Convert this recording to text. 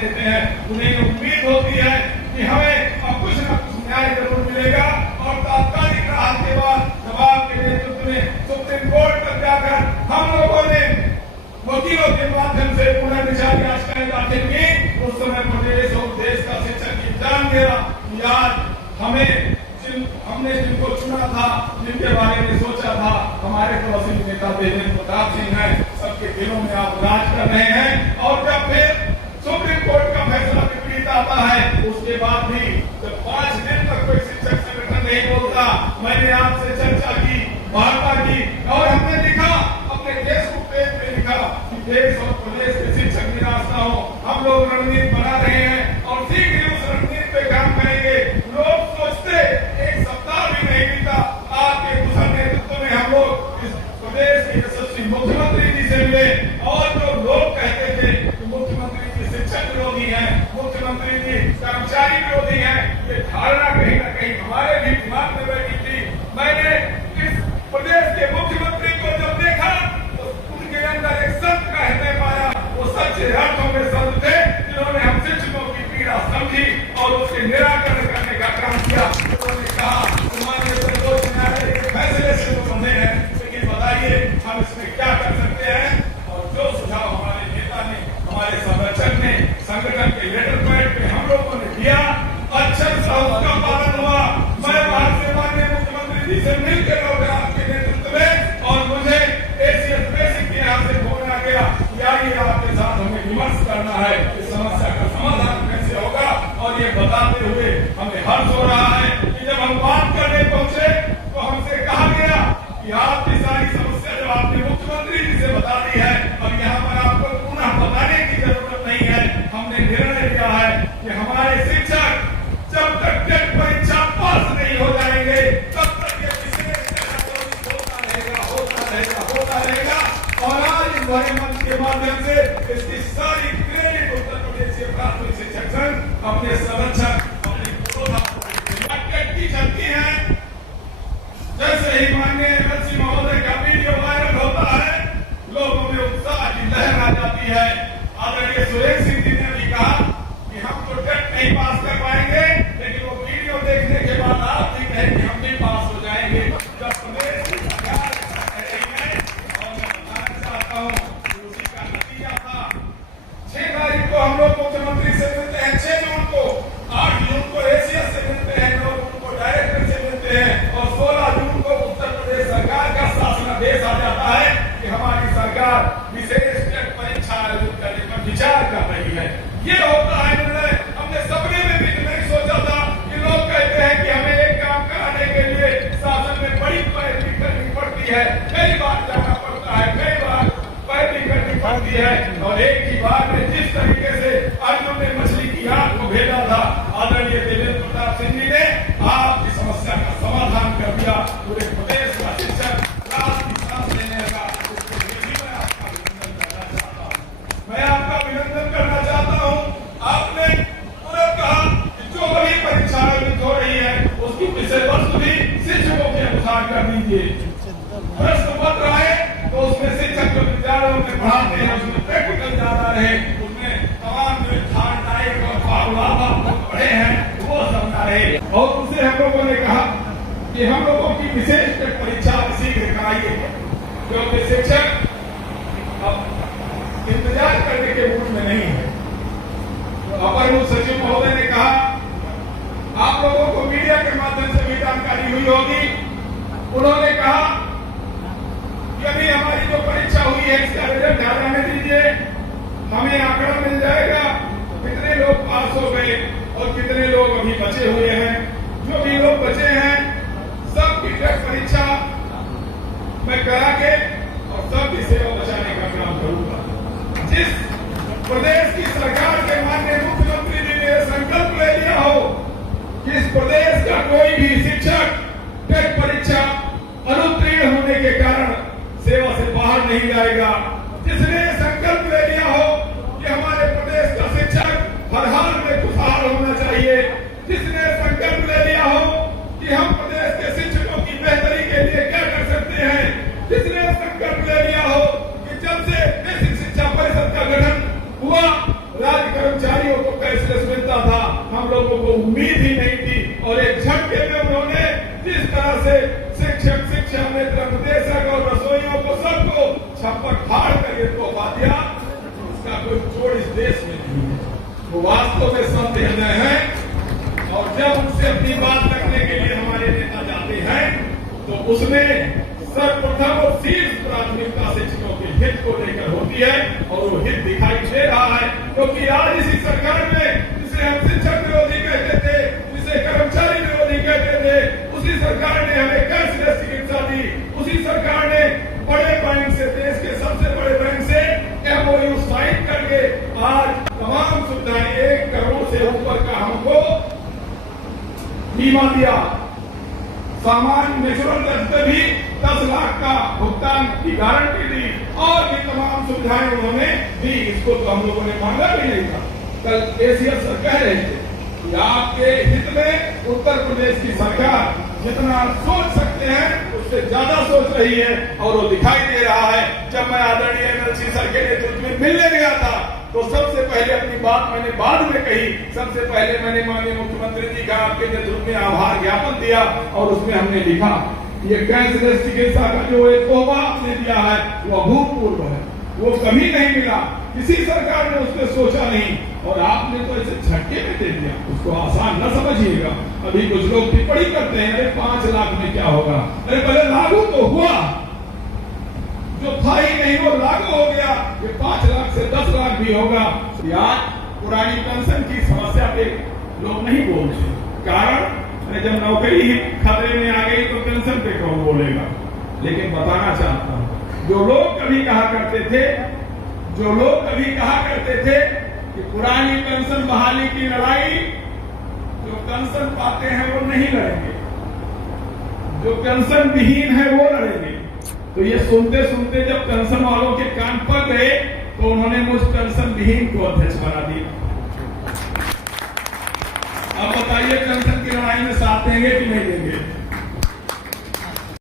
लेते हैं, उन्हें उम्मीद होती है कि हमें अब कुछ न कुछ न्याय जरूर मिलेगा और तात्कालिक राहत के बाद जवाब के नेतृत्व में सुप्रीम कोर्ट तक जाकर हम लोगों ने वकीलों के माध्यम से पुनर्विचार याचिकाएं दाखिल की। उस समय प्रदेश और देश का शिक्षक की जान गया कि आज हमने जिनको चुना था, जिनके बारे में सोचा था, हमारे तो असली नेता देवेंद्र प्रताप सिंह है, सबके दिलों में आप राज कर रहे हैं। और जब फिर सुप्रीम कोर्ट का फैसला विपरीत आता है, उसके बाद भी जब 5 दिन तक कोई शिक्षक संगठन नहीं बोलता, मैंने आपसे चर्चा की, वार्ता की और हमने लिखा, अपने फेसबुक पेज पे लिखा कि देश और प्रदेश के शिक्षक निराश न हो। हम लोग रणनीति बना रहे हैं और शीघ्र ही उस रणनीति पे काम करेंगे। लोग सोचते एक सप्ताह भी नहीं बीता, आपके कुशल नेतृत्व में हम लोग इस प्रदेश के यशस्वी मुख्यमंत्री जी से मिले और जो लोग कहते थे कि मुख्यमंत्री जी शिक्षक विरोधी हैं, मुख्यमंत्री जी कर्मचारी विरोधी हैं, ये धारणा कहीं न कहीं हमारे भी दिमाग में बैठी थी। मैंने इस प्रदेश के मुख्यमंत्री को जब देखा तो उनके अंदर एक संत का हृदय पाया। वो सच्चे अर्थों में संत थे जिन्होंने हम शिक्षकों की पीड़ा समझी और उसके निराकरण करने का काम किया। उन्होंने कहा माननीय सर्वोच्च न्यायालय के फैसले से तो बंधे हैं, लेकिन बताइए हम इसमें क्या कर सकते हैं। और जो सुझाव हमारे नेता ने, हमारे संरक्षक ने संगठन के लेटर पैड पे हम लोगों ने दिया, अक्षर से उसका पालन हुआ। मैं वहां से माननीय मुख्यमंत्री जी से मिलकर लौटा आपके नेतृत्व में और मुझे एसीएस बेसिक के यहाँ से फोन आ गया कि आइए आपके साथ हमें विमर्श करना है, इस समस्या का समाधान कैसे होगा। और ये बताते हुए हमें हर्ष हो रहा है कि जब हम बात करने पहुंचे तो हमसे कहा गया कि आपकी सारी समस्या जो आपने मुख्यमंत्री जी से बता दी है, अब यहाँ पर आपको पुनः बताने की जरूरत नहीं है। हमने निर्णय लिया है कि हमारे शिक्षक जब तक टेट परीक्षा पास नहीं हो जाएंगे तब तक ये विशेष होता रहेगा। और आज इस बड़े मंच के माध्यम से इसकी सारी क्रेडिट उत्तर प्रदेश के प्राथमिक शिक्षक संघ अपने संरक्षक की चलती है। जैसे ही माननीय एमएलसी महोदय का वीडियो वायरल होता है, लोगों में उत्साह की लहर आ जाती है। आदरणीय सुरेश सिंह जी ने भी कहा कि हम तो टेट नहीं पास कर पाएंगे, लेकिन वो वीडियो देखने के बाद आप भी कहें कि हम भी पास हो जाएंगे। जब प्रदेश की सरकार और मैं बताना चाहता हूँ कि उसी का नतीजा था। 6 तारीख को हम लोग मुख्यमंत्री से मिलते हैं, 6 जून को, 8 जून को एसीएस से मिलते हैं, 9 जून को डायरेक्टर से मिलते हैं और 16 जून को उत्तर प्रदेश सरकार का शासनादेश आ जाता है कि हमारी सरकार विशेष टेट परीक्षा आयोजित करने पर विचार कर रही है। ये होता है निर्णय। हमने सपने में भी नहीं सोचा था कि लोग कहते हैं कि हमें एक काम कराने के लिए शासन में बड़ी पैरवी करनी पड़ती है, कई बार जाना पड़ता है, कई बार पैरवी करनी पड़ती है। और एक ही बार में जिस तरीके से अर्जुन ने मछली की आग को भेजा था, आदरणीय देवेंद्र प्रताप सिंह जी ने आपकी समस्या का समाधान कर दिया। पूरे प्रदेश का शिक्षक रात की सांस लेने लगा। मैं आपका अभिनंदन करना चाहता हूं। आपने तुरंत कहा कि जो बड़ी परीक्षा आयोजित हो रही है उसकी विषय वस्तु भी शिक्षकों के अनुसार कर दीजिए। प्रश्न पत्र आए तो उसमें शिक्षक जो विद्यालयों में पढ़ाते हैं उसमें प्रैक्टिकल ज्यादा रहे, उसमें तमाम जो थार्ड और फार्मूला पढ़े हैं वो समझा रहे। और उससे हम लोगों ने कहा कि हम लोगों की विशेष परीक्षा शीघ्र कराइए, क्योंकि शिक्षक अब इंतजार करने के मूड में नहीं है। तो अपर मुख्य सचिव महोदय ने कहा, आप लोगों को मीडिया के माध्यम से भी जानकारी हुई होगी, उन्होंने कहा कि अभी हमारी जो परीक्षा हुई है इसका रिजल्ट आ जाने दीजिए, हमें आंकड़ा मिल जाएगा कितने लोग पास हो गए और कितने लोग अभी बचे हुए हैं। जो भी लोग बचे हैं सबकी टेट परीक्षा मैं करा के और सबकी सेवा बचाने का काम करूंगा। जिस प्रदेश की सरकार के माननीय मुख्यमंत्री जी ने संकल्प ले लिया हो कि इस प्रदेश का कोई भी शिक्षक टेट परीक्षा अनुत्तीर्ण होने के कारण सेवा से बाहर नहीं जाएगा, जिसने संकल्प ले लिया हो कि हमारे प्रदेश का शिक्षक हर हाल में खुशहाल होना चाहिए, जिसने संकल्प ले लिया हो कि हम प्रदेश के शिक्षकों की बेहतरी के लिए क्या कर सकते हैं, जिसने संकल्प ले लिया हो कि जब से बेसिक शिक्षा परिषद का गठन हुआ राज्य कर्मचारियों छप्पर फाड़ कर ये तोहफा दिया, उसका कोई जोड़ इस देश में नहीं है। वो वास्तव में संत हृदय है, और जब उनसे अपनी बात रखने के लिए हमारे नेता जाते हैं तो उसमें सर्वप्रथम और शीर्ष प्राथमिकता शिक्षकों के हित को लेकर होती है, और वो हित दिखाई दे रहा है। क्योंकि आज इसी सरकार में जिसे हम शिक्षक विरोधी कहते थे, जिसे कर्मचारी विरोधी कहते थे, उसी सरकार ने हमें कैशलेस चिकित्सा दी, उसी सरकार ने बड़े बैंक से, देश के सबसे बड़े बैंक से MOU साइन करके आज तमाम सुविधाएं 1 करोड़ से ऊपर का हमको बीमा दिया। सामान्य नेचुरल डेथ पे भी 10 लाख का भुगतान की गारंटी दी, और भी तमाम सुविधाएं उन्होंने दी। इसको तो हम लोगों ने मांगा भी नहीं था। कल केसीआर सर कह रहे थे कि आपके हित में उत्तर प्रदेश की सरकार जितना सोच सकते हैं उससे ज्यादा सोच रही है, और वो दिखाई दे रहा है। जब मैं आदरणीय NLC सर के नेतृत्व में मिलने गया था तो सबसे पहले अपनी बात मैंने बाद में कही। सबसे पहले मैंने माननीय मुख्यमंत्री जी का आपके नेतृत्व में आभार ज्ञापन दिया, और उसमें हमने लिखा ये कैशलेस चिकित्सा का जो एक तोहफा आपने दिया है वो अभूतपूर्व है, वो कभी नहीं मिला, किसी सरकार ने उसने सोचा नहीं, और आपने तो ऐसे झटके में दे दिया। उसको आसान न समझिएगा। अभी कुछ लोग टिप्पणी करते हैं अरे 5 लाख में क्या होगा। अरे पहले लागू तो हुआ, जो था ही नहीं वो लागू हो गया। ये 5 लाख से 10 लाख भी होगा। आज पुरानी पेंशन की समस्या पे लोग नहीं बोलते, कारण जब नौकरी ही खतरे में आ गई तो पेंशन पे कौन बोलेगा। लेकिन बताना चाहता हूं, जो लोग कभी कहा करते थे कि पुरानी पेंशन बहाली की लड़ाई जो पेंशन पाते हैं वो नहीं लड़ेंगे, जो पेंशन विहीन है वो लड़ेंगे। तो ये सुनते सुनते जब पेंशन वालों के कान पर गए तो उन्होंने मुझ पेंशन विहीन को अध्यक्ष बना दिया। अब बताइए पेंशन की लड़ाई में साथ देंगे कि नहीं देंगे?